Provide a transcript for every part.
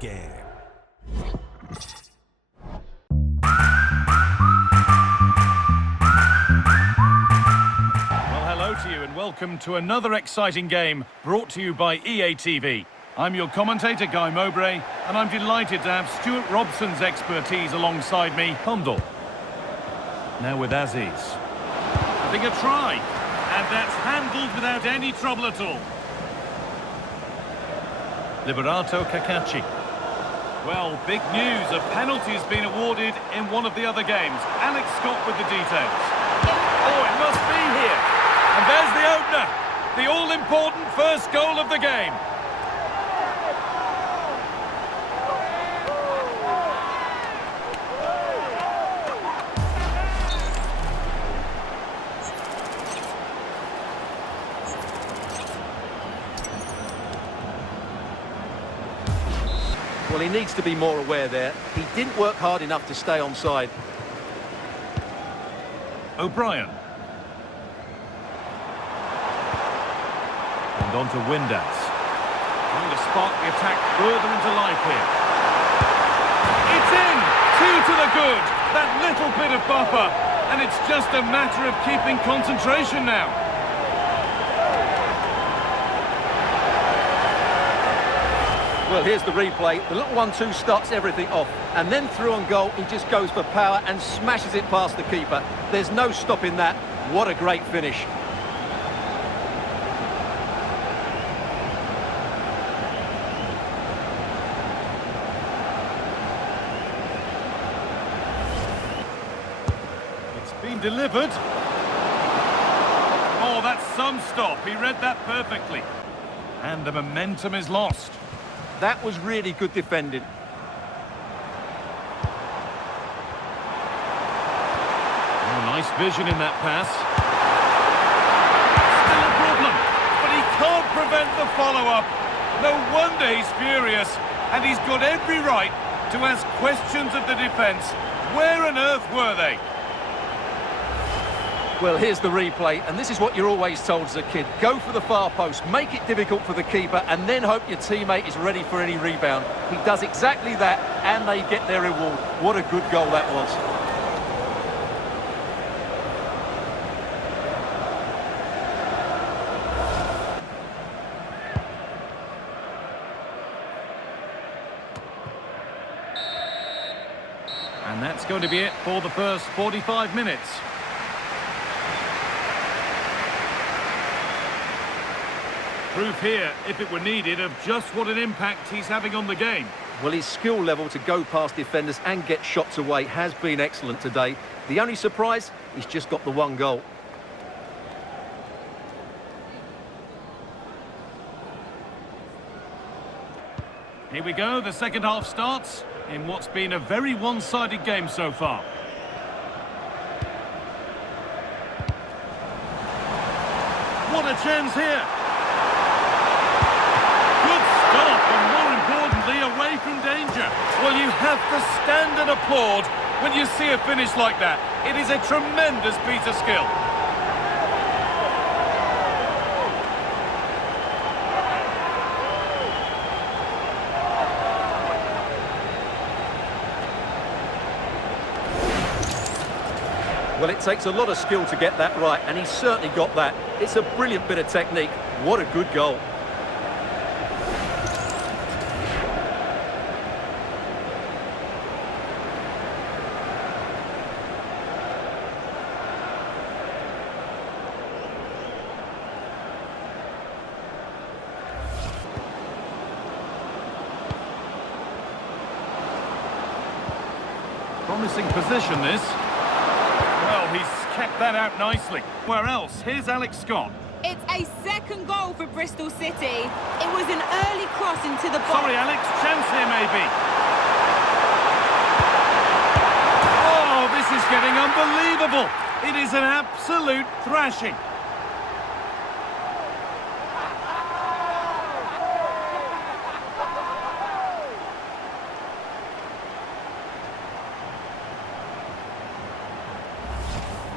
game. Well, hello to you and welcome to another exciting game brought to you by EA TV. I'm your commentator, Guy Mowbray, and I'm delighted to have Stuart Robson's expertise alongside me, Hundle. Now with Aziz. Having a try, and that's handled without any trouble at all. Liberato Cacaci. Well, big news, a penalty has been awarded in one of the other games. Alex Scott with the details. Oh, it must be here. And there's the opener, the all-important first goal of the game. Well, he needs to be more aware there. He didn't work hard enough to stay onside. O'Brien. And on to Windass. Trying to spark the attack further into life here. It's in! 2 to the good! That little bit of buffer. And it's just a matter of keeping concentration now. Well, here's the replay. The little 1-2 starts everything off. And then through on goal, he just goes for power and smashes it past the keeper. There's no stopping that. What a great finish. It's been delivered. Oh, that's some stop. He read that perfectly. And the momentum is lost. That was really good defending. Oh, nice vision in that pass. Still a problem, but he can't prevent the follow-up. No wonder he's furious, and he's got every right to ask questions of the defence. Where on earth were they? Well, here's the replay, and this is what you're always told as a kid. Go for the far post, make it difficult for the keeper, and then hope your teammate is ready for any rebound. He does exactly that, and they get their reward. What a good goal that was. And that's going to be it for the first 45 minutes. Proof here, if it were needed, of just what an impact he's having on the game. Well, his skill level to go past defenders and get shots away has been excellent today. The only surprise, he's just got the 1 goal. Here we go, the second half starts in what's been a very one-sided game so far. What a chance here! Away from danger. Well, you have to stand and applaud when you see a finish like that. It is a tremendous piece of skill. Well, it takes a lot of skill to get that right, and he's certainly got that. It's a brilliant bit of technique. What a good goal. Promising position, this. Well, he's kept that out nicely. Where else? Here's Alex Scott. It's a second goal for Bristol City. It was an early cross into the box. Sorry, Alex. Chance here, maybe. Oh, this is getting unbelievable. It is an absolute thrashing.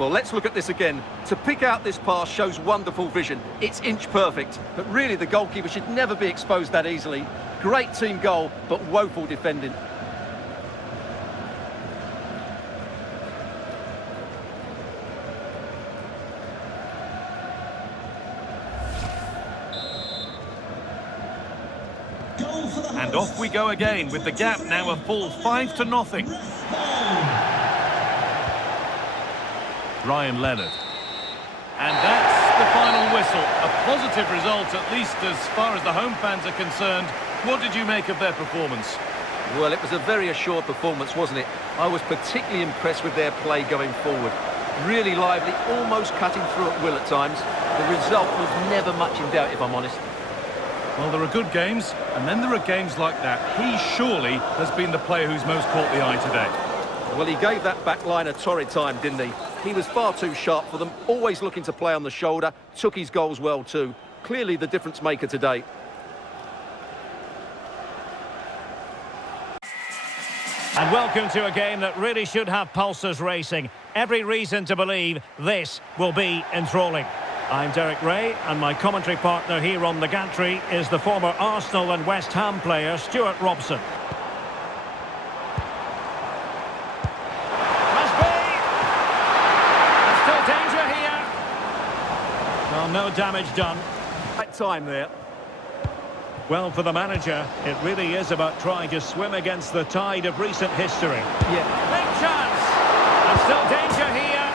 Well, let's look at this again. To pick out this pass shows wonderful vision. It's inch perfect, but really the goalkeeper should never be exposed that easily. Great team goal, but woeful defending. And off we go again, with the gap now a full 5-0. Ryan Leonard. And that's the final whistle. A positive result, at least as far as the home fans are concerned. What did you make of their performance? Well, it was a very assured performance, wasn't it? I was particularly impressed with their play going forward. Really lively, almost cutting through at will at times. The result was never much in doubt, if I'm honest. Well, there are good games, and then there are games like that. He surely has been the player who's most caught the eye today. Well, he gave that back line a torrid time, didn't he? He was far too sharp for them, always looking to play on the shoulder, took his goals well too. Clearly the difference maker today. And welcome to a game that really should have pulses racing. Every reason to believe this will be enthralling. I'm Derek Ray, and my commentary partner here on the gantry is the former Arsenal and West Ham player Stuart Robson. Must be! There's still danger here. Well, no damage done. Right time there. Well, for the manager, it really is about trying to swim against the tide of recent history. Yeah. Big chance! And still danger here.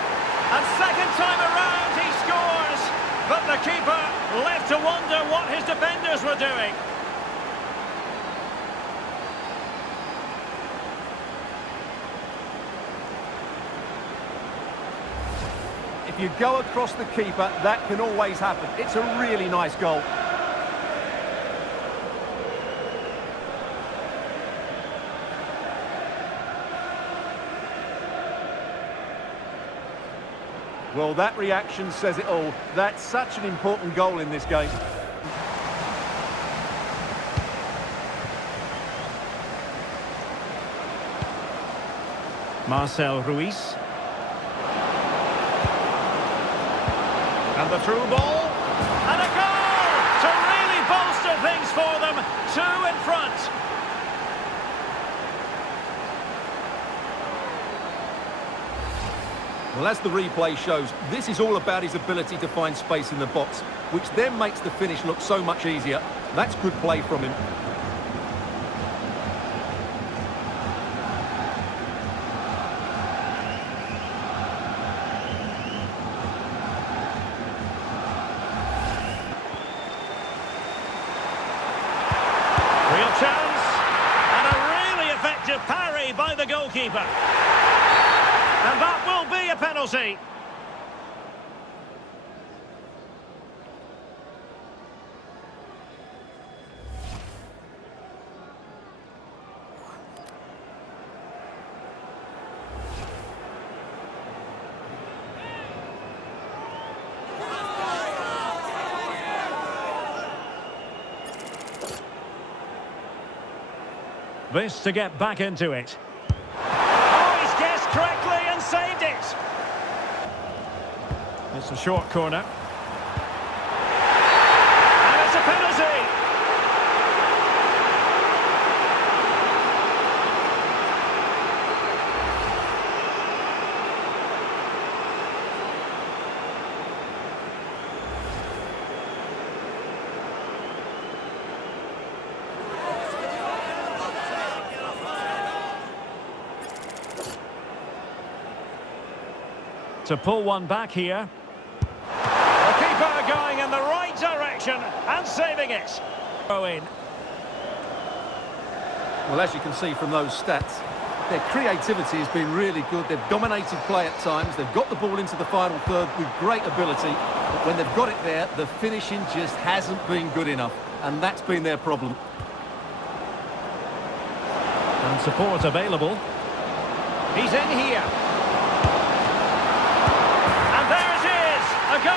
And second time around, he scores! But the keeper left to wonder what his defenders were doing. If you go across the keeper, that can always happen. It's a really nice goal. Well, that reaction says it all. That's such an important goal in this game. Marcel Ruiz. And the through ball. And a goal! To really bolster things for them. 2 in front. Well, as the replay shows, this is all about his ability to find space in the box, which then makes the finish look so much easier. That's good play from him. Real chance. And a really effective parry by the goalkeeper. And that will be a penalty. This to get back into it. Oh, he's guessed correctly and saved it. It's a short corner. And it's a penalty. To pull one back here. The keeper going in the right direction and saving it. Throw in. Well, as you can see from those stats, their creativity has been really good. They've dominated play at times. They've got the ball into the final third with great ability. But when they've got it there, the finishing just hasn't been good enough. And that's been their problem. And support available. He's in here. A goal,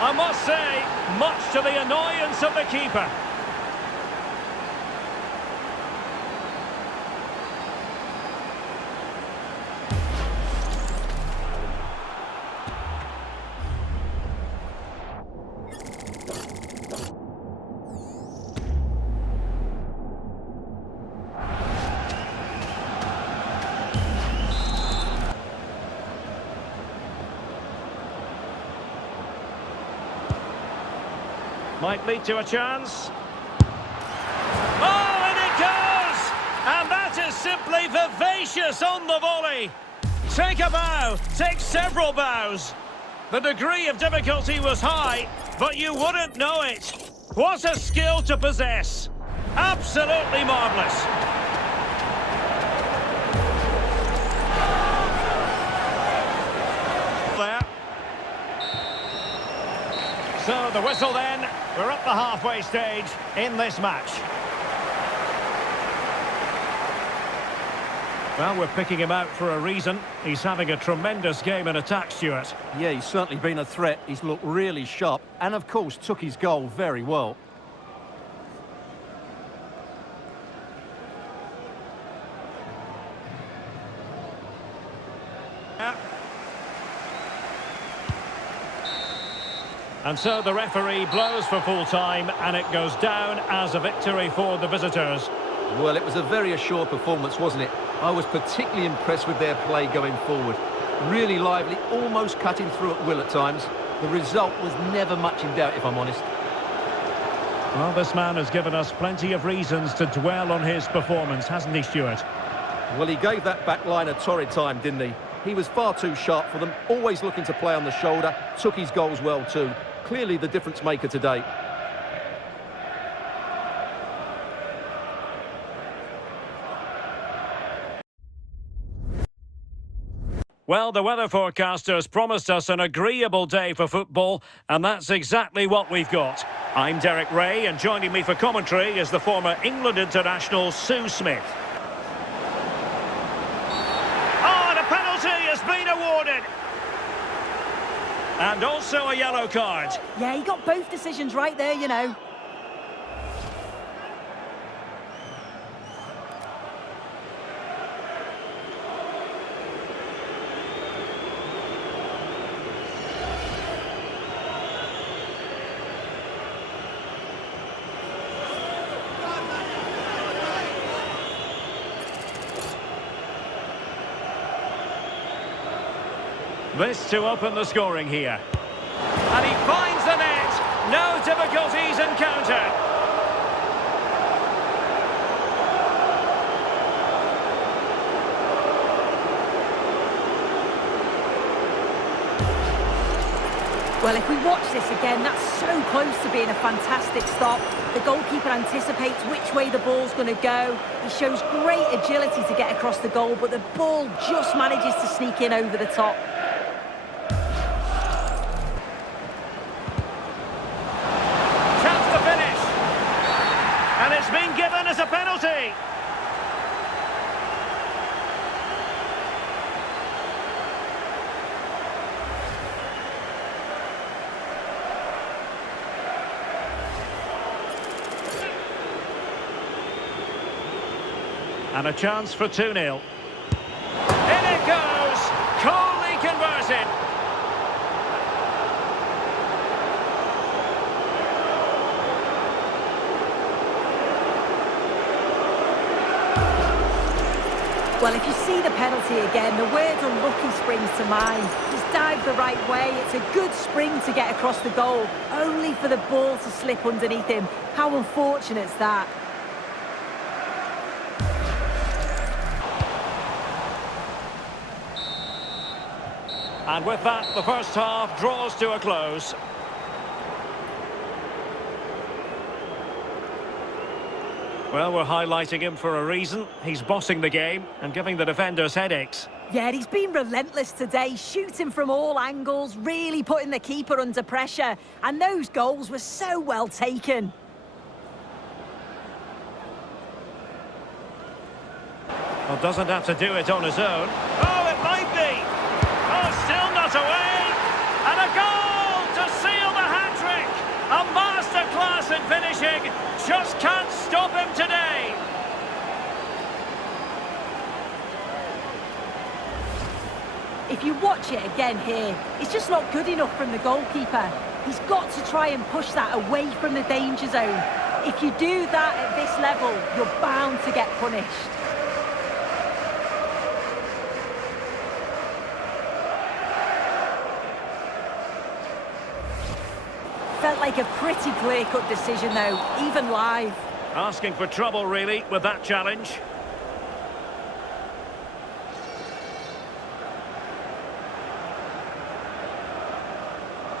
I must say, much to the annoyance of the keeper. Might lead to a chance. Oh, and it goes! And that is simply vivacious on the volley. Take a bow, take several bows. The degree of difficulty was high, but you wouldn't know it. What a skill to possess. Absolutely marvellous. There. So the whistle then. We're up the halfway stage in this match. Well, we're picking him out for a reason. He's having a tremendous game in attack, Stuart. Yeah, he's certainly been a threat. He's looked really sharp and, of course, took his goal very well. And so the referee blows for full time and it goes down as a victory for the visitors. Well, it was a very assured performance, wasn't it? I was particularly impressed with their play going forward. Really lively, almost cutting through at will at times. The result was never much in doubt, if I'm honest. Well, this man has given us plenty of reasons to dwell on his performance, hasn't he, Stuart? Well, he gave that back line a torrid time, didn't he? He was far too sharp for them, always looking to play on the shoulder, took his goals well too. Clearly the difference maker today. Well, the weather forecasters promised us an agreeable day for football, and that's exactly what we've got. I'm Derek Ray, and joining me for commentary is the former England international Sue Smith. Oh, and a penalty has been awarded! And also a yellow card. Yeah, he got both decisions right there, you know. This to open the scoring here. And he finds the net. No difficulties encountered. Well, if we watch this again, that's so close to being a fantastic stop. The goalkeeper anticipates which way the ball's going to go. He shows great agility to get across the goal, but the ball just manages to sneak in over the top. And it's been given as a penalty. And a chance for 2-0. In it goes! Coolly converted. Well, if you see the penalty again, the word unlucky springs to mind. Just dive the right way. It's a good spring to get across the goal, only for the ball to slip underneath him. How unfortunate's that? And with that, the first half draws to a close. Well, we're highlighting him for a reason. He's bossing the game and giving the defenders headaches. Yeah, he's been relentless today, shooting from all angles, really putting the keeper under pressure. And those goals were so well taken. Well, doesn't have to do it on his own. Oh, it might be! Oh, still not away! And a goal to seal the hat-trick! A masterclass in finishing! Just can't stop him today! If you watch it again here, it's just not good enough from the goalkeeper. He's got to try and push that away from the danger zone. If you do that at this level, you're bound to get punished. Felt like like a pretty clear-cut decision, though, even live. Asking for trouble, really, with that challenge.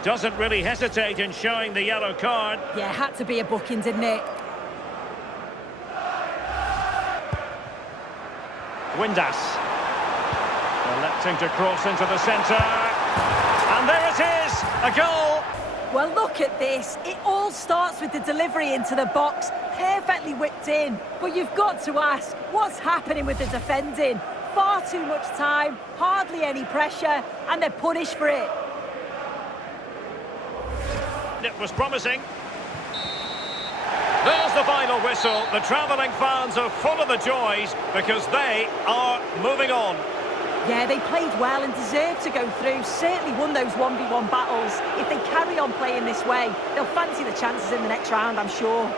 Doesn't really hesitate in showing the yellow card. Yeah, had to be a booking, didn't it? Windass. Electing to cross into the centre. And there it is, a goal. Well, look at this. It all starts with the delivery into the box, perfectly whipped in. But you've got to ask, what's happening with the defending? Far too much time, hardly any pressure, and they're punished for it. It was promising. There's the final whistle. The travelling fans are full of the joys because they are moving on. Yeah, they played well and deserved to go through. Certainly won those 1v1 battles. If they carry on playing this way, they'll fancy the chances in the next round, I'm sure.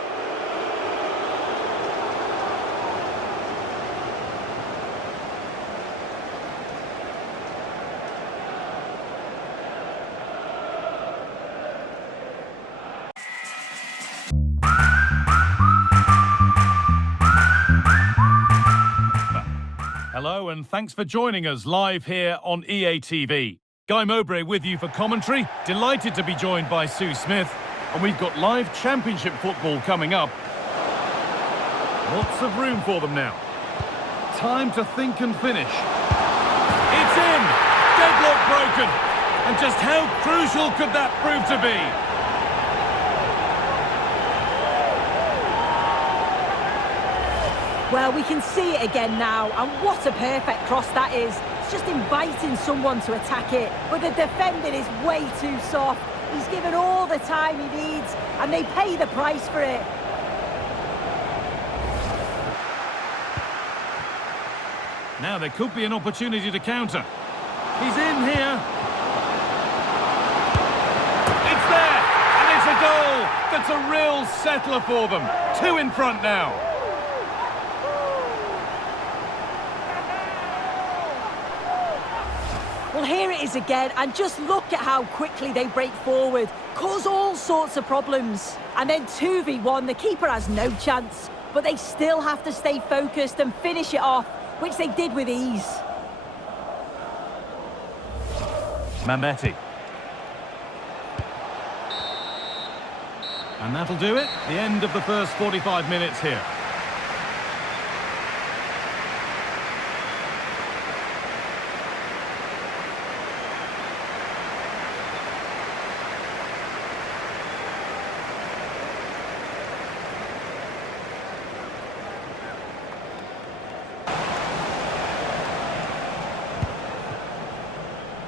Hello and thanks for joining us live here on EA TV. Guy Mowbray with you for commentary. Delighted to be joined by Sue Smith. And we've got live championship football coming up. Lots of room for them now. Time to think and finish. It's in! Deadlock broken! And just how crucial could that prove to be? Well, we can see it again now, and what a perfect cross that is. It's just inviting someone to attack it, but the defending is way too soft. He's given all the time he needs, and they pay the price for it. Now there could be an opportunity to counter. He's in here. It's there, and it's a goal. That's a real settler for them. 2 in front now. Well, here it is again, and just look at how quickly they break forward, cause all sorts of problems. And then 2v1, the keeper has no chance, but they still have to stay focused and finish it off, which they did with ease. Mametti. And that'll do it. The end of the first 45 minutes here.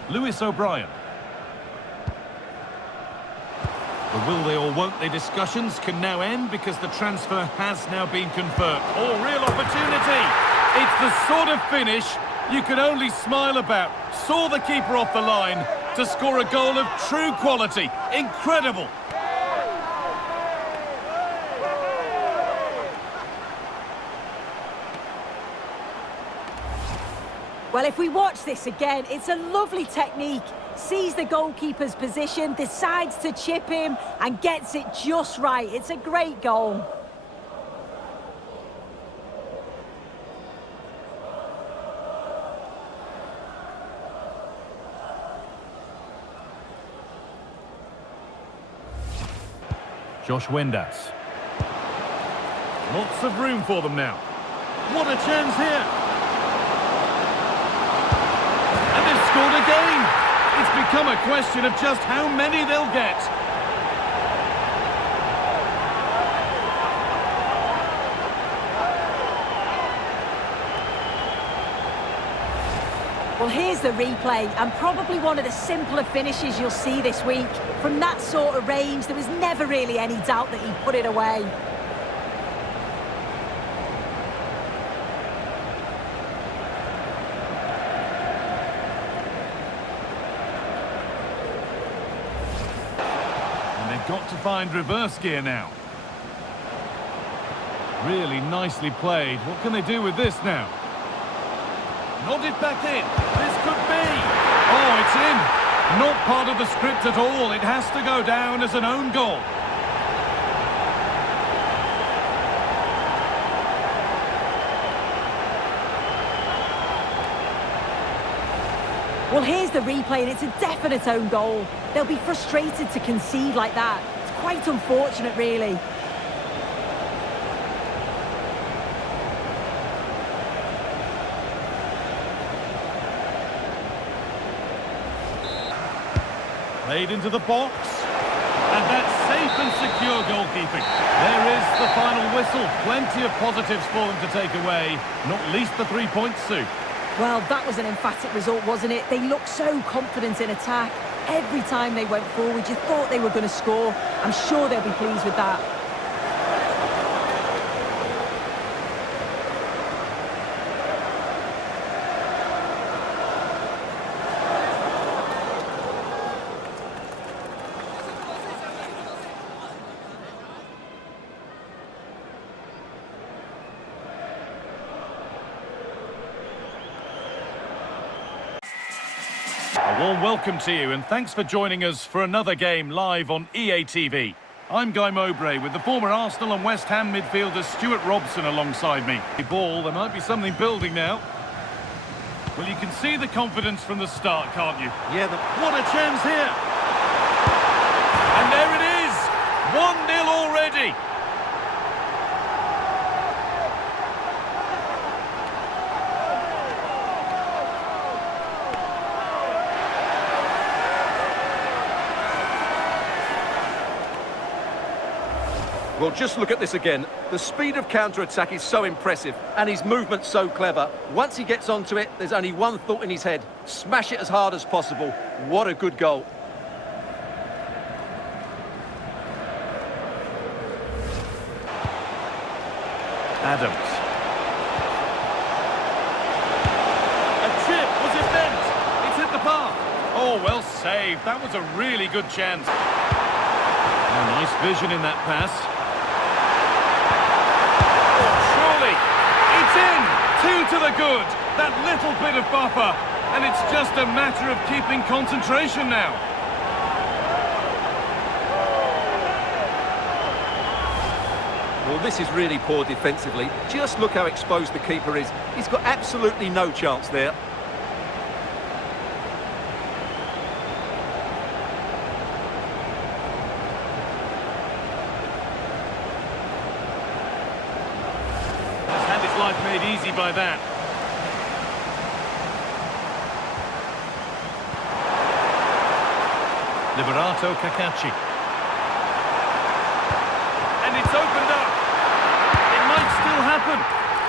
Lewis O'Brien. The will they or won't they discussions can now end because the transfer has now been confirmed. Oh, real opportunity! It's the sort of finish you can only smile about. Saw the keeper off the line to score a goal of true quality. Incredible! Well, if we watch this again, it's a lovely technique. Sees the goalkeeper's position, decides to chip him, and gets it just right. It's a great goal. Josh Windass. Lots of room for them now. What a chance here! And they've scored again! It's become a question of just how many they'll get. Well, here's the replay, and probably one of the simpler finishes you'll see this week. From that sort of range, there was never really any doubt that he put it away. Got to find reverse gear now. Really nicely played. What can they do with this now? Nodded back in. This could be. Oh, it's in. Not part of the script at all. It has to go down as an own goal. Well, here's the replay, and it's a definite own goal. They'll be frustrated to concede like that. It's quite unfortunate, really. Played into the box. And that's safe and secure goalkeeping. There is the final whistle. Plenty of positives for them to take away, not least the 3 points, Sue. Well, that was an emphatic result, wasn't it? They looked so confident in attack. Every time they went forward, you thought they were going to score. I'm sure they'll be pleased with that. A warm welcome to you, and thanks for joining us for another game live on EA TV. I'm Guy Mowbray with the former Arsenal and West Ham midfielder Stuart Robson alongside me. The ball, there might be something building now. Well, you can see the confidence from the start, can't you? Yeah, What a chance here! And there it is! 1-0 already! Well, just look at this again. The speed of counter-attack is so impressive, and his movement so clever. Once he gets onto it, there's only one thought in his head. Smash it as hard as possible. What a good goal. Adams. A chip, was it meant? It's hit the bar. Oh, well saved. That was a really good chance. Oh, nice vision in that pass. It's in! 2 to the good. That little bit of buffer. And it's just a matter of keeping concentration now. Well, this is really poor defensively. Just look how exposed the keeper is. He's got absolutely no chance there. Life made easy by that. Liberato Cacaci. And it's opened up. It might still happen,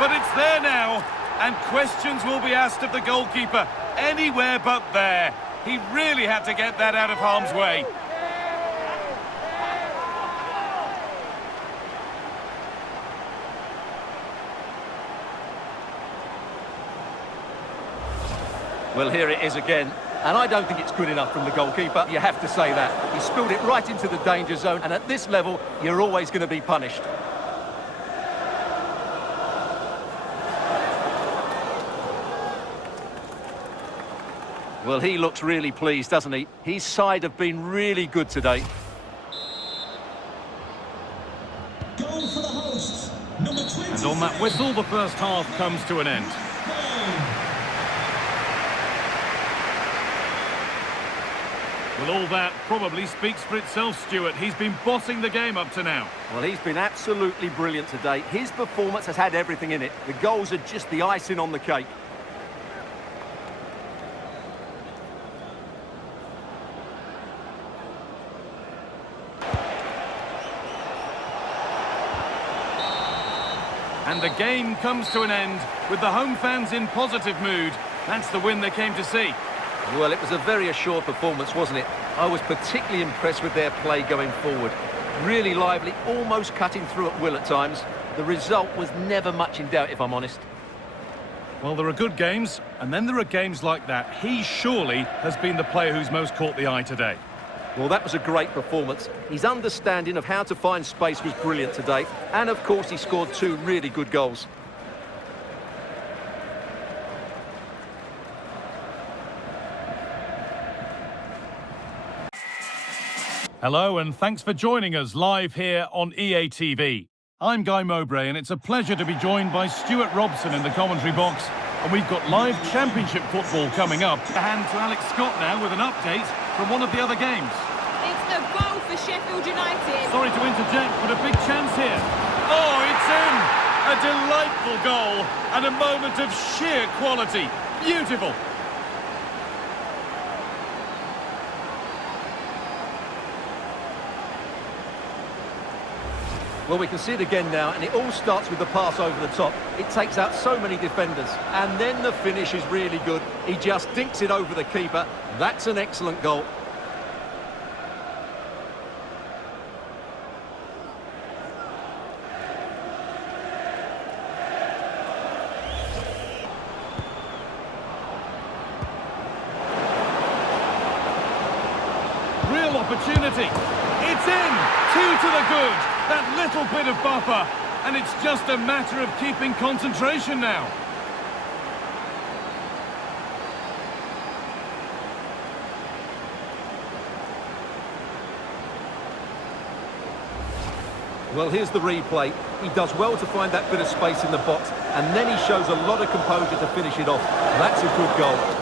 but it's there now. And questions will be asked of the goalkeeper. Anywhere but there. He really had to get that out of harm's way. Well, here it is again, and I don't think it's good enough from the goalkeeper. You have to say that. He spilled it right into the danger zone, and at this level, you're always going to be punished. Well, he looks really pleased, doesn't he? His side have been really good today. Goal for the hosts, number 20. And on that whistle, the first half comes to an end. Well, all that probably speaks for itself, Stuart. He's been bossing the game up to now. Well, he's been absolutely brilliant today. His performance has had everything in it. The goals are just the icing on the cake. And the game comes to an end with the home fans in positive mood. That's the win they came to see. Well, it was a very assured performance, wasn't it? I was particularly impressed with their play going forward. Really lively, almost cutting through at will at times. The result was never much in doubt, if I'm honest. Well, there are good games, and then there are games like that. He surely has been the player who's most caught the eye today. Well, that was a great performance. His understanding of how to find space was brilliant today. And, of course, he scored 2 really good goals. Hello and thanks for joining us live here on EA TV. I'm Guy Mowbray and it's a pleasure to be joined by Stuart Robson in the commentary box. And we've got live championship football coming up. A hand to Alex Scott now with an update from one of the other games. It's a goal for Sheffield United. Sorry to interject, but a big chance here. Oh, it's in! A delightful goal and a moment of sheer quality. Beautiful! Well, we can see it again now, and it all starts with the pass over the top. It takes out so many defenders, and then the finish is really good. He just dinks it over the keeper. That's an excellent goal. Real opportunity. It's in! 2 to the good. That little bit of buffer. And it's just a matter of keeping concentration now. Well, here's the replay. He does well to find that bit of space in the box, and then he shows a lot of composure to finish it off. That's a good goal.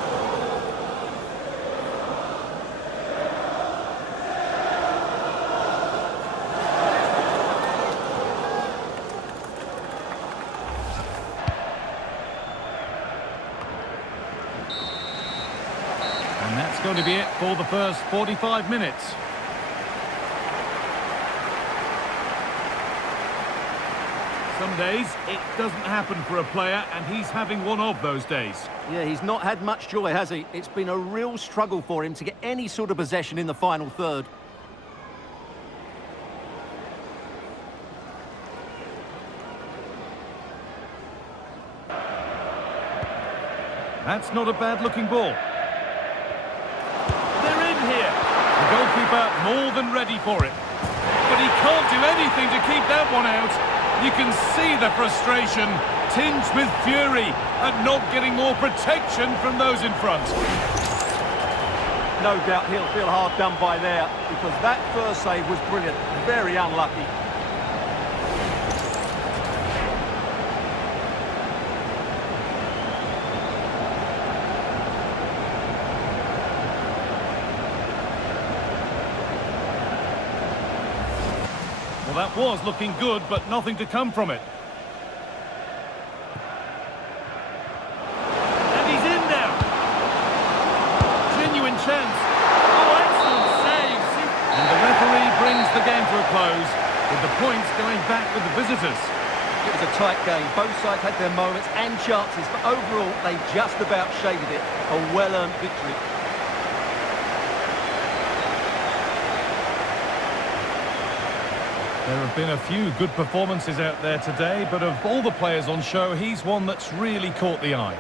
And that's going to be it for the first 45 minutes. Some days it doesn't happen for a player, and he's having one of those days. Yeah, he's not had much joy, has he? It's been a real struggle for him to get any sort of possession in the final third. That's not a bad-looking ball. They're in here. The goalkeeper more than ready for it. But he can't do anything to keep that one out. You can see the frustration, tinged with fury at not getting more protection from those in front. No doubt he'll feel hard done by there, because that first save was brilliant. Very unlucky. Well, that was looking good, but nothing to come from it. And he's in now. Genuine chance. Oh, excellent save. And the referee brings the game to a close, with the points going back with the visitors. It was a tight game. Both sides had their moments and chances, but overall, they just about shaded it. A well-earned victory. There have been a few good performances out there today, but of all the players on show, he's one that's really caught the eye.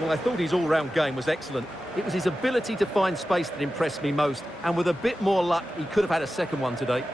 Well, I thought his all-round game was excellent. It was his ability to find space that impressed me most, and with a bit more luck, he could have had a second one today.